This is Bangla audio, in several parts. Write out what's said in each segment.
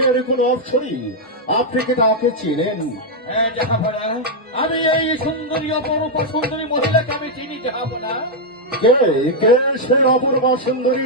স্বর্গের কোন অপসরী? আপনি কি তাকে চিনেন? হ্যাঁ জাহাপনা, আমি এই সুন্দরী অপরূপা সুন্দরী মহিলাকে আমি চিনি জাহাপনা। কে কে সেই অপূর্বা সুন্দরী?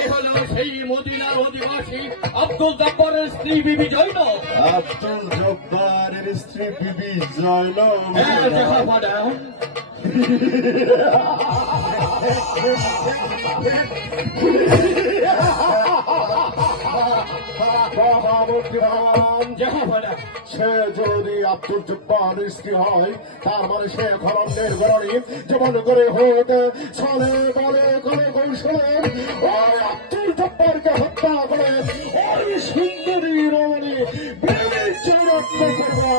এ হলো সেই মদিনার অধিবাসী আব্দুল জব্বারের স্ত্রী বিবি জৈনব। আব্দুল জব্বারের স্ত্রী বিবি জয়নব? হ্যাঁ জাহাপনা। সে যদি আব্দুল জব্বারের স্ত্রী হয়, তার মানে সে খরন্দের গরণী যেমন করে হোক ছলে বলে করে কৌশলে ওই আব্দুল জব্বারকে হত্যা করে ওই সুন্দরী রমণী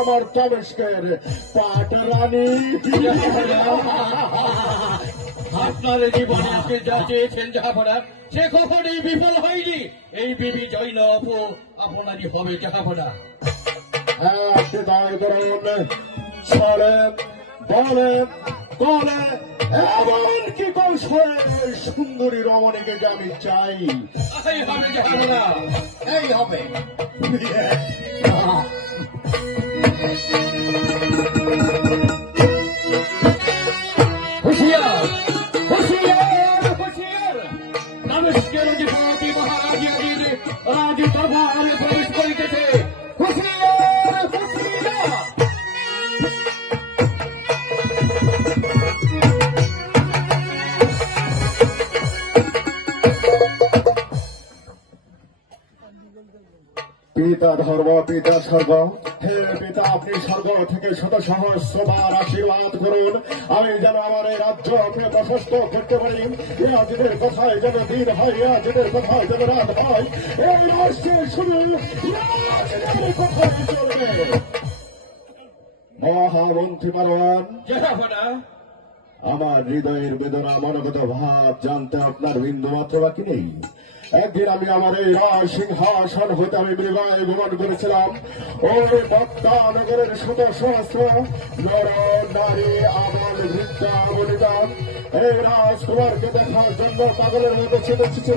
আমার তমস্কের পাটরানী। আপনার জীবনে আপনি যা চেয়েছেন জাহাপনা সে কখনই বিফল হয়নি। এই বিবি জৈনব আপনারই হবে জাহাপনা। হ্যাঁ, আপনি তাই করুন। ছলে বলে বলে এমনকি কৌশলে সুন্দরী রমণীকে যে আমি চাই। এই হবে জাহাপনা, এই হবে। হুঁশিয়ার হুঁশিয়ার হুঁশিয়ার, তমস্কের অধিপতি মহারাজের রাজ দরবারে প্রবেশ করিতেছে। হুঁশিয়ার হুঁশিয়ার। পিতা ধর্ম পিতা স্বর্গ, হে পিতা আপনি স্বর্গ থেকে শত সহস্রবার আশীর্বাদ করুন, আমি যেন আমার এই রাজ্যকে প্রশস্ত করতে পারি। রাজদের কথায় যেন দিন হয়, রাজদের কথায় যেন রাত হয়, এই রাষ্ট্রে শুধু রাজদের কথাই চলবে। মহামন্ত্রী মারওয়ান, জাহাপনা, আমার হৃদয়ের বেদনা মনোগত ভাব জানতে আপনার বিন্দু মাত্র বাকি নেই। একদিন আমি আমার এই রাজ সিংহাসন হতে আমি বিবাহ ভ্রমণ করেছিলাম। ওই বক্তা নগরের শত সহস্র নর নারী আবল বৃদ্ধা বলিতা এই রাজকুমারকে দেখার জন্য পাগলের মতো ছেড়েছিল।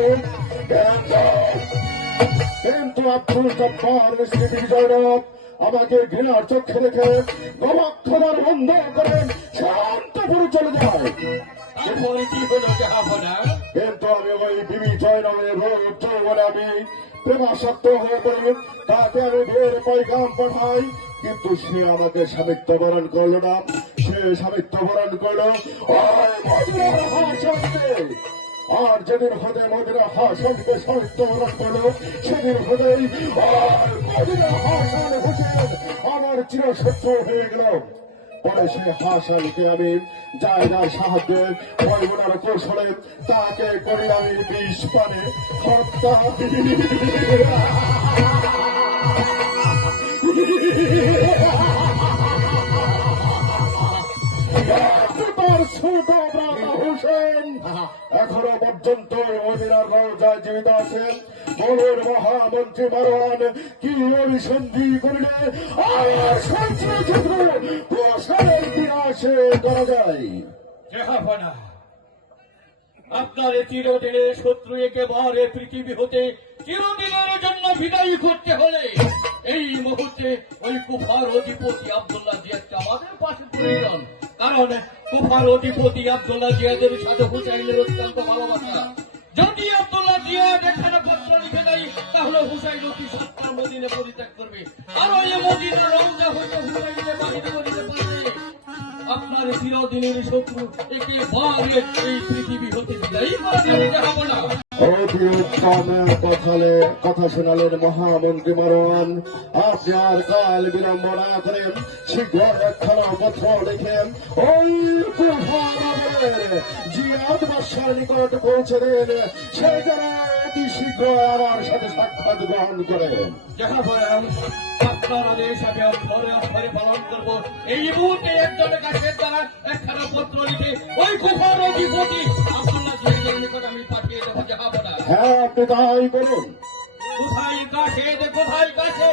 কিন্তু আব্দুল জব্বার স্ত্রী বিবি জয়নব আমাকে ঘৃণার চোখে দেখে গবাক্ষদার বন্ধ করে শান্তপুরে চলে যায়। এখন কি হলো জাহাপনা? কিন্তু আমি ওই বিবি জয়নবের রূপ বলে আমি প্রেমাসক্ত হয়ে পড়ি, তাকে আমি বিয়ের পয়গাম পাঠাই, কিন্তু সে আমাকে স্বামিত্ব বরণ করলো না। সে স্বামিত্ব বরণ করলো ওই মদিনার হাসনকে। আর যেদিন হতে মদিনার হাসনকে স্বামিত্ব বরণ করলো, সেদিন হতেই ওই মদিনার হাসন হোসেন আমার চিরশত্রু হয়ে গেল। পরে সে হাসানকে আমি জায়গার সাহায্যে বৈগুণার কৌশলে তাকে করি আমি বিষ পানে হত্যা। হোসেন এখনো পর্যন্ত মদিনার রওজায় জীবিত আছেন। বলুন মহামন্ত্রী মারওয়ান, কি অভিসন্ধি করিলে আর সঞ্চয়ক্ষেত্র প্রসারের বিনাশে করা যায়? জাহাপনা, আপনার চিরদিনের শত্রু একেবারে পৃথিবী হতে চিরদিনের জন্য বিদায়ী করতে হলে এই মুহূর্তে ওই কুফার অধিপতি আব্দুল্লাহ জিয়াদকে আমাদের পাশে প্রয়োজন। কারণ কুফার অধিপতি আব্দুল্লাহ জিয়াদের সাথে হুসাইনের অত্যন্ত ভালোবাসা। যদি আব্দুল্লাহ জিয়াদ এখানে পত্র লিখে দেয় তাহলে হুসাইন অতি সত্তর মদিনা পরিত্যাগ করবে, আর ওই মদিনা রওজা হইতে হুসাইনের বাড়িতে করিতে পারবে। আপনার চিরদিনের শত্রু একেবারে এই পৃথিবী হতে বিদায়ী করা যাবে জাহাপনা। অতি উত্তম কথা শোনালেন মহামন্ত্রী মারওয়ান। আপনি আর কাল বিলম্ব না করেন, শীঘ্র একখানা পত্র লিখেন ওই কুফারের জিয়াদ বাদশার নিকট পৌঁছে দেন, সে যেন অতি শীঘ্র আমার সাথে সাক্ষাৎ গ্রহণ করেন। জাহাপনা, আপনার আদেশ আমি অক্ষরে অক্ষরে পালন করবো। এই মুহূর্তে একজনের কাছে দ্বারা একখানা পত্র লিখে ওই কুফার অধিপতি আব্দুল্লাহ জিয়াদের নিকট আমি পাঠিয়ে দেবো জাহাপনা। হ্যাঁ, আপনি তাই করুন। কোথায় কাছে কোথায় কাছে?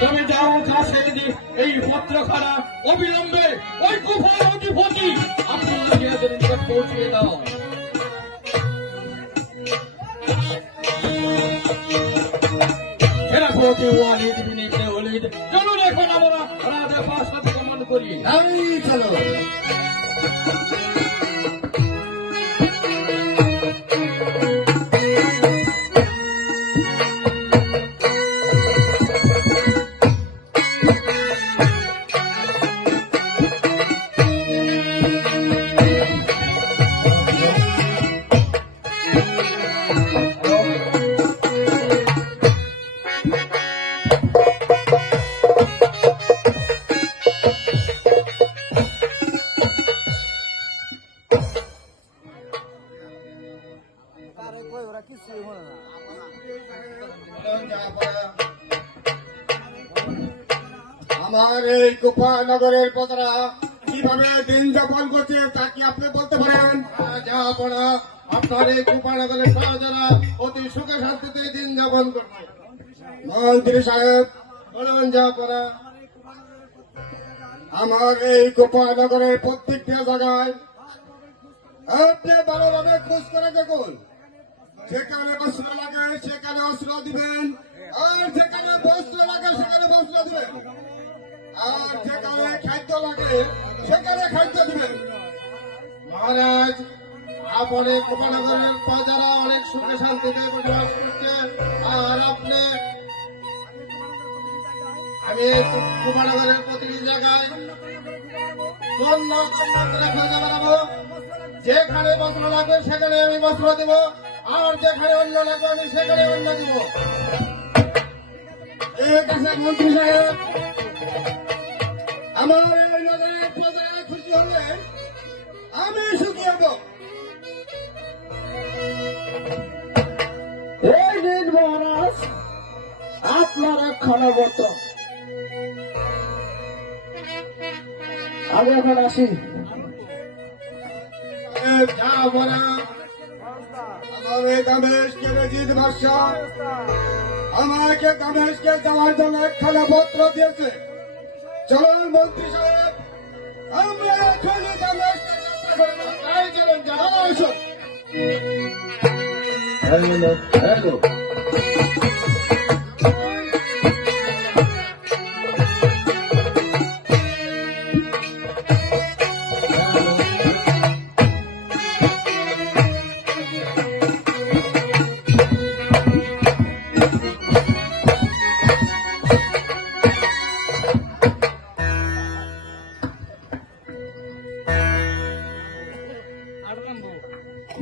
তুমি যাও কাছে এই পত্রখানা অবিলম্বে ওই কুফার অধিপতি আব্দুল্লাহ জিয়াদের নিকট পৌঁছিয়ে দাও। অধিপতি ওয়ালিদ বিন ইবনে ওয়ালিদ। চলুন এখন আমরা রাজা প্রাসাদে গমন করি। আমি চলো। আমার এই কুপানগরের প্রজারা কিভাবে দিন যাপন করছে তা কি আপনি বলতে পারেন? যা পড়া আপনার এই কুপানগরের প্রজারা অতি সুখে শান্তিতে দিন যাপন করবে। মন্ত্রী সাহেব, বলুন যা পড়া। আমার এই কুপানগরের প্রত্যেকটা জায়গায় আপনি ভালোভাবে খোঁজ করে দেখুন। যেখানে অস্ত্র লাগে সেখানে অস্ত্র দিবেন, আর যেখানে বস্ত্র লাগে সেখানে বস্ত্র দিবেন, আর যেখানে খাদ্য লাগে সেখানে খাদ্য দিবেন। মহারাজ, আপনি কুপানগরের প্রজারা অনেক সুখে শান্তিতে বসবাস করছে, আর আপনি আমি কুপানগরের প্রতিটি জায়গায় কন্যা কন্যা করে খোঁজা বেড়াবো। যেখানে বস্ত্র লাগবে সেখানে আমি বস্ত্র দিব, আর যেখানে অন্য লাগবে আমি সেখানে অন্য দিব। ঠিক আছে মন্ত্রী সাহেব, আমার এই নগরের প্রজারা খুশি হলে আমি সুখী হব। এই দিন মহারাজ আপনার একখানা বর্ত, আমি এখন আসি। যা বলা আমার এই দামেশকে রেজিদ বাদশাহ আমাকে দামেশকে যাওয়ার জন্য একখানা পত্র দিয়েছে। চলুন মন্ত্রী সাহেব, আমরা এখনই দামেশকে যাত্রা করব। তাই চলুন, যাও আসুন। হ্যালো হ্যালো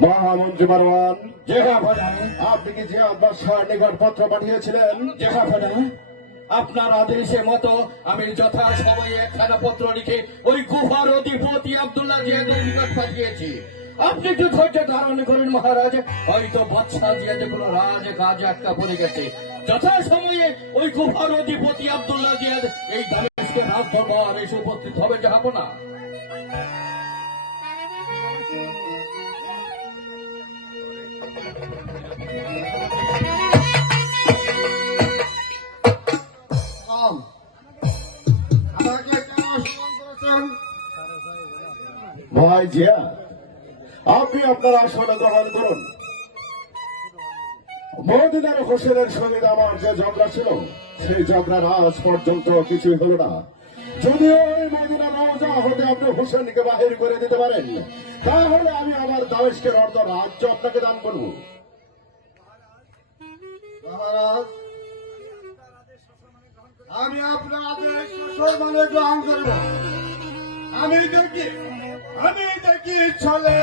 মহামন্ত্রী মারওয়ান, জেহাফানা, আপনি কি যে বাদশাহ নিকট পত্র পাঠিয়েছিলেন? জেহাফানা, আপনার আদেশে মতো আমি যথা সময়ে একখানা পত্র লিখে ওই কুফার অধিপতি আব্দুল্লাহ জিয়াদের নিকট পাঠিয়েছি। আপনি একটু ধৈর্য ধারণ করুন মহারাজ, হয়তো বাদশাহ জিয়াদের কোনো রাজ কাজ আটকা পড়ে গেছে। যথা সময়ে ওই কুফার অধিপতি আব্দুল্লাহ জিয়াদ এই দামেস্কে রাজ দরবার এসে উপস্থিত হবে জাহাপনা। আমাকে কেন অসম্মান করেছেন? ভাই জিয়া, আপনি আপনার আসনে গ্রহণ করুন। মদিনার হোসেনের সঙ্গে আমার যে ঝগড়া ছিল সেই ঝগড়ার আজ পর্যন্ত কিছুই হলো না। যদিও এই মদিনা রওজা হতে আপনি হোসেনকে বাহির করে দিতে পারেন, তাহলে আমি আমার দামেস্কের অর্ধ রাজ্য আপনাকে দান করব। মহারাজ, আমি আপনার আদেশ সসম্মানে গ্রহণ করব। আমি দেখি চলে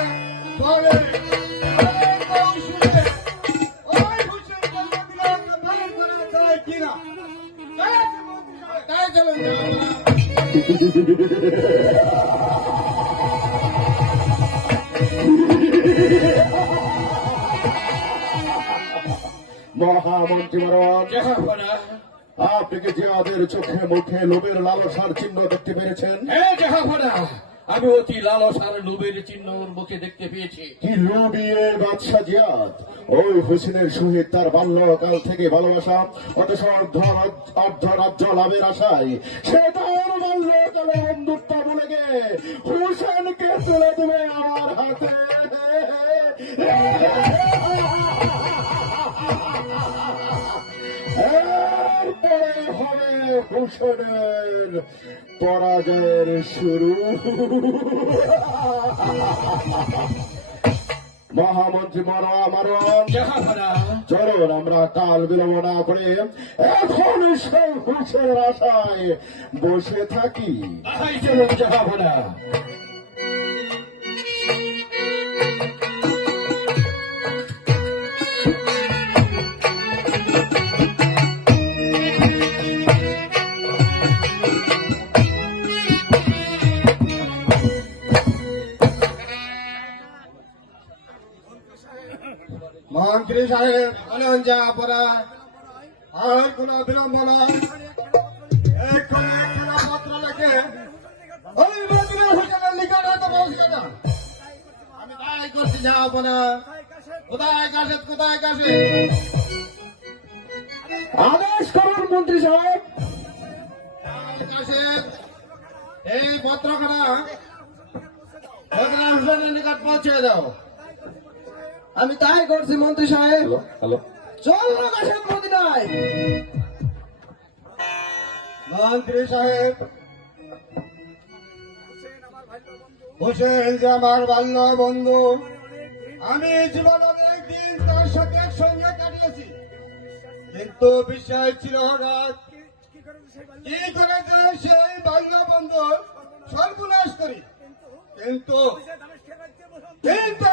বলে কৌশলে ওই হোসেন জন্মদিন পালন করা যায় কিনা। তাই চলুন যা বলা। মহামন্ত্রী মারওয়ান, জাহাপনা, আপনি কি জিয়াদের চোখে মুখে লোভের লালসার চিহ্ন দেখতে পেরেছেন? হ্যাঁ জাহাপনা, আমি অতি লালসার লোভের চিহ্ন ওর মুখে দেখতে পেয়েছি। কি লোভিয়ে বাদশাহ জিয়াদ ওই হোসেনের সহিত তার বাল্যকাল থেকে ভালোবাসা অথচ অর্ধ রাজ্য লাভের আশায় সে তার বাল্যকালে বন্ধুত্ব বলে গিয়ে হোসেনকে তুলে দেবে আমার হাতে। হোসেনের পরাজয়ের শুরু। মহামন্ত্রী মারোয়ান, জাহাপনা চলুন আমরা কাল বিলম্ব না করে এখন সেই হুঁশের আশায় বসে থাকি। তাই চলুন জাহাপনা। মন্ত্রী সাহেব বলেন জাহাপনা, আর কোনো বিলম্ব নয়, এক্ষুনি একটা পত্র লিখে ওই মন্ত্রী হোসেনের নিকটে পৌঁছে দাও। আমি তাই করছি জাহাপনা। কোথায় কাশেদ, কোথায় কাশেদ? আদেশ করুন মন্ত্রী সাহেব। কাশেদ, এই পত্রখানা মন্ত্রী হোসেনের নিকট পৌঁছে দাও। আমি তাই করছি মন্ত্রী সাহেব। হ্যালো, চল না কাশেদ মদিনায়। মন্ত্রী সাহেব, হোসেন যে আমার বাল্য বন্ধু, আমি জীবন অনেক দিন তার সাথে একসঙ্গে কাটিয়েছি, কিন্তু বিশ্বাস ছিল হঠাৎ কি করে যে সেই বাল্য বন্ধু সর্বনাশ করি। কিন্তু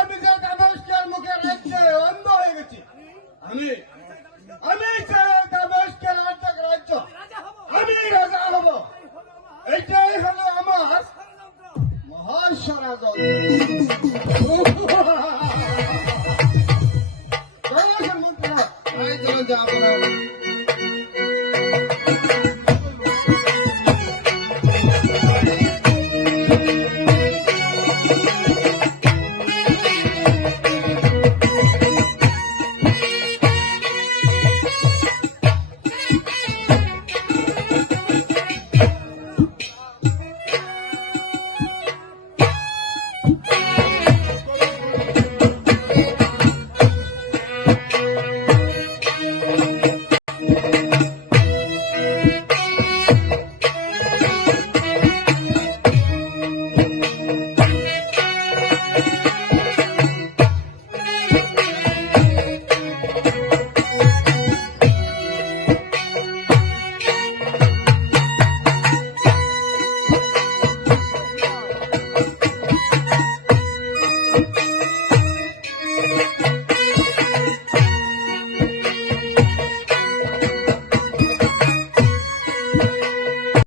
আমি যে দামেস্কের মুখে রাজ্যে অন্ধ হয়ে গেছি। আমি চাই দামেস্কের অর্ধেক রাজ্য আমি রাজা হব। এইটাই হলো আমার মহাস্বরাজ। মন্ত্রী